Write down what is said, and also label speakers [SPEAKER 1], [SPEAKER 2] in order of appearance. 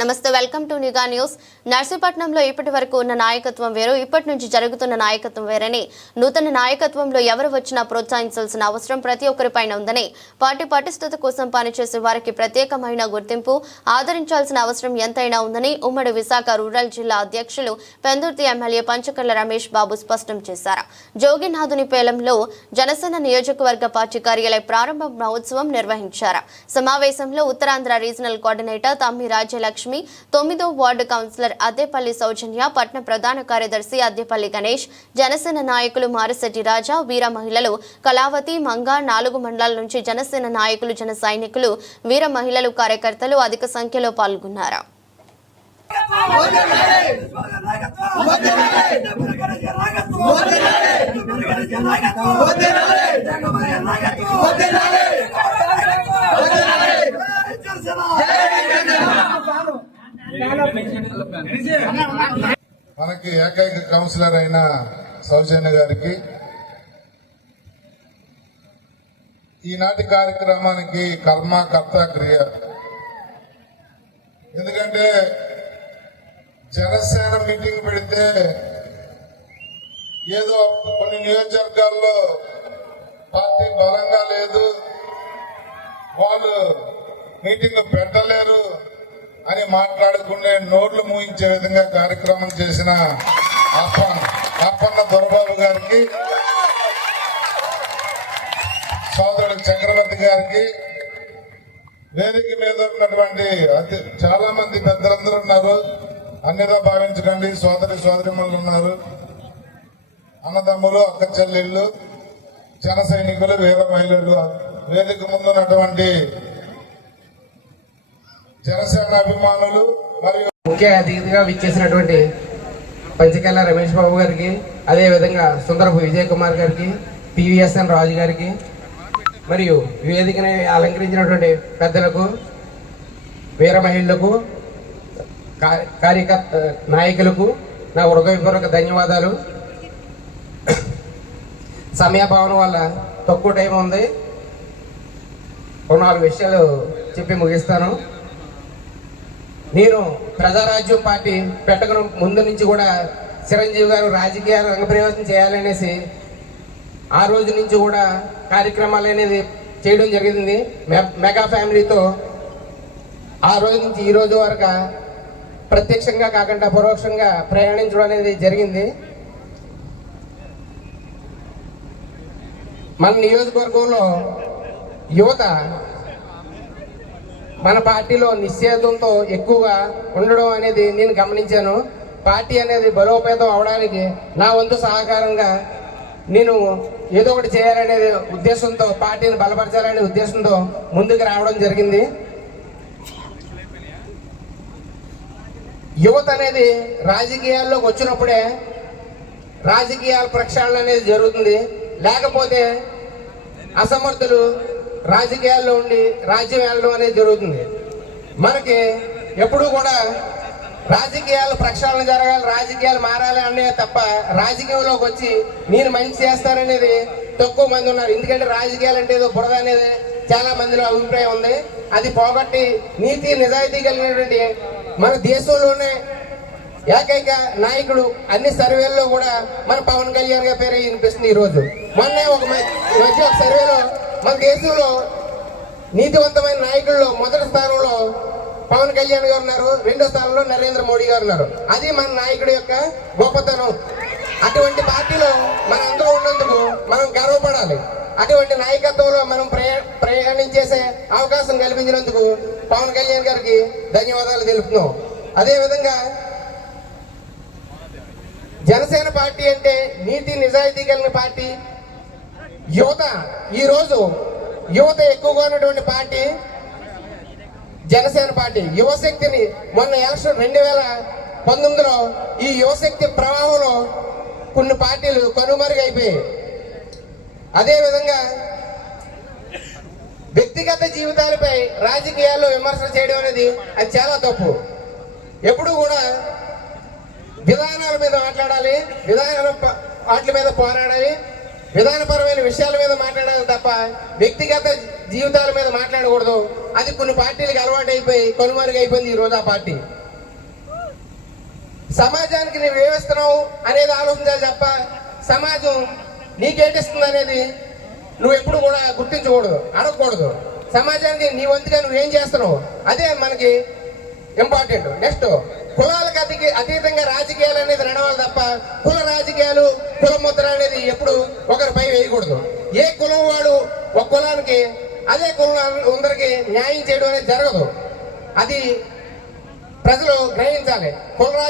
[SPEAKER 1] నమస్తే welcome to నిగా news. నర్సీపట్నంలో ఇప్పటి వరకు ఉన్న నాయకత్వం వేరు ఇప్పటి నుంచి జరుగుతున్న నాయకత్వం వేరని నూతన నాయకత్వంలో ఎవరు వచ్చినా ప్రోత్సహించాల్సిన అవసరం ప్రతి ఒక్కరిపైన ఉందని పార్టీ పటిష్టత కోసం పనిచేసే వారికి ప్రత్యేకమైన గుర్తింపు ఆదరించాల్సిన అవసరం ఎంతైనా ఉందని ఉమ్మడి విశాఖ రూరల్ జిల్లా అధ్యక్షులు పెందుర్తి ఎమ్మెల్యే పంచకర్ల రమేష్ బాబు స్పష్టం చేశారు. జోగినాథుని పేలంలో జనసేన నియోజకవర్గ పార్టీ కార్యాలయ ప్రారంభ మహోత్సవం నిర్వహించారు. సమావేశంలో ఉత్తరాంధ్ర రీజనల్ కోఆర్డినేటర్ తమ్మి రాజ్యలక్ష్మి తొమ్మిదో వార్డు కౌన్సిలర్ అద్దేపల్లి సౌజన్య పట్న ప్రధాన కార్యదర్శి అద్దేపల్లి గణేష్ జనసేన నాయకులు మారిశెట్టి రాజా వీర మహిళలు కళావతి మంగ నాలుగు మండలాల నుంచి జనసేన నాయకులు జన సైనికులు వీర మహిళలు కార్యకర్తలు అధిక సంఖ్యలో పాల్గొన్నారు
[SPEAKER 2] మనకి ఏకైక కౌన్సిలర్ అయిన సౌజన్య గారికి ఈనాటి కార్యక్రమానికి కర్మ కర్త క్రియ. ఎందుకంటే జనసేన మీటింగ్ పెడితే ఏదో కొన్ని నియోజకవర్గాల్లో పార్టీ బలంగా లేదు. వాళ్ళు మీటింగ్ పెట్టలేరు అని మాట్లాడుకునే నోట్లు మూయించే విధంగా కార్యక్రమం చేసిన అప్పన్న ఆపన్న దొరబాబు గారికి సోదరుడు చక్రవర్తి గారికి వేదిక మీద ఉన్నటువంటి అతి చాలా మంది పెద్దలందరూ ఉన్నారు. అన్నిగా భావించకండి. సోదరి సోదరిమణులు ఉన్నారు. అన్నదమ్ములు అక్క చెల్లెళ్ళు జన సైనికులు వీర మహిళలు వేదిక ముందు ఉన్నటువంటి జనసేన అభిమానులు మరియు
[SPEAKER 3] ముఖ్య అతిథిగా విచ్చేసినటువంటి పంచకల్లా రమేష్ బాబు గారికి అదే విధంగా సుందరపు విజయ్ కుమార్ గారికి పివిఎస్ఎన్ రాజు గారికి మరియు వేదికని అలంకరించినటువంటి పెద్దలకు వీర మహిళలకు కార్యకర్త నాయకులకు నా హృదయపూర్వక ధన్యవాదాలు. సమయభావన వల్ల తక్కువ టైం ఉంది. ఒక నాలుగు విషయాలు చెప్పి ముగిస్తాను. నేను ప్రజారాజ్యం పార్టీ పెట్టక ముందు నుంచి కూడా చిరంజీవి గారు రాజకీయ రంగప్రవేశం చేయాలనేసి ఆ రోజు నుంచి కూడా కార్యక్రమాలు అనేది చేయడం జరిగింది. మె- మెగా ఫ్యామిలీతో ఆ రోజు నుంచి ఈ రోజు వరకు ప్రత్యక్షంగా కాకుండా పరోక్షంగా ప్రయాణించడం అనేది జరిగింది. మన నియోజకవర్గంలో యువత మన పార్టీలో నిషేధంతో ఎక్కువగా ఉండడం అనేది నేను గమనించాను. పార్టీ అనేది బలోపేతం అవడానికి నా వంతు సహకారంగా నేను ఏదో ఒకటి చేయాలనే ఉద్దేశంతో పార్టీని బలపరచాలనే ఉద్దేశంతో ముందుకు రావడం జరిగింది. యువత అనేది రాజకీయాల్లోకి వచ్చినప్పుడే రాజకీయాల ప్రక్షాళన అనేది జరుగుతుంది. లేకపోతే అసమర్థులు రాజకీయాల్లో ఉండి రాజ్యం వెళ్ళడం అనేది జరుగుతుంది. మనకి ఎప్పుడూ కూడా రాజకీయాలు ప్రక్షాళన జరగాలి రాజకీయాలు మారాలి అనే తప్ప రాజకీయంలోకి వచ్చి నేను మంచి చేస్తారనేది తక్కువ మంది ఉన్నారు. ఎందుకంటే రాజకీయాలు అంటే ఏదో బురద అనేది చాలా మందిలో అభిప్రాయం ఉంది. అది పోగొట్టి నీతి నిజాయితీ కలిగినటువంటి మన దేశంలోనే ఏకైక నాయకుడు అన్ని సర్వేల్లో కూడా మన పవన్ కళ్యాణ్ గారి పేరే వినిపిస్తుంది ఈ రోజు మొన్నే ఒక మధ్య ఒక సర్వేలో మన దేశంలో నీతివంతమైన నాయకుల్లో మొదటి స్థానంలో పవన్ కళ్యాణ్ గారు ఉన్నారు. రెండో స్థానంలో నరేంద్ర మోడీ గారు ఉన్నారు. అది మన నాయకుడి యొక్క గొప్పతనం. అటువంటి పార్టీలో మన అందరూ ఉన్నందుకు మనం గర్వపడాలి. అటువంటి నాయకత్వంలో మనం ప్రయా ప్రయాణించేసే అవకాశం కల్పించినందుకు పవన్ కళ్యాణ్ గారికి ధన్యవాదాలు తెలుపుతున్నాం. అదేవిధంగా జనసేన పార్టీ అంటే నీతి నిజాయితీ కలిగిన పార్టీ యువత ఈరోజు యువత ఎక్కువగా ఉన్నటువంటి పార్టీ జనసేన పార్టీ. యువశక్తిని మొన్న ఎలక్షన్ రెండు వేల పంతొమ్మిదిలో ఈ యువశక్తి ప్రవాహంలో కొన్ని పార్టీలు కనుమరుగైపోయాయి అదేవిధంగా వ్యక్తిగత జీవితాలపై రాజకీయాల్లో విమర్శలు చేయడం అనేది అది చాలా తప్పు. ఎప్పుడు కూడా విధానాల మీద మాట్లాడాలి విధానాల వాటి మీద పోరాడాలి విధానపరమైన విషయాల మీద మాట్లాడాలి తప్ప వ్యక్తిగత జీవితాల మీద మాట్లాడకూడదు. అది కొన్ని పార్టీలకు అలవాటు అయిపోయి కనుమరుగైపోయింది ఈ రోజు ఆ పార్టీ. సమాజానికి నువ్వు ఏమిస్తున్నావు అనేది ఆలోచించాలి తప్ప సమాజం నీకేటిస్తుంది అనేది నువ్వు ఎప్పుడు కూడా గుర్తించకూడదు అడగకూడదు. సమాజానికి నీ వంతుగా నువ్వు ఏం చేస్తున్నావు? అదే మనకి ఇంపార్టెంట్ నెక్స్ట్ కులాలకు అతి అతీతంగా రాజకీయాలు అనేది నడవాలి తప్ప కుల రాజకీయాలు కుల ముద్ర అనేది ఎప్పుడు ఒకరిపై వేయకూడదు. ఏ కులం వాడు ఒక కులానికి అదే కులం అందరికి న్యాయం చేయడం అనేది జరగదు. అది ప్రజలు గ్రహించాలి. కుల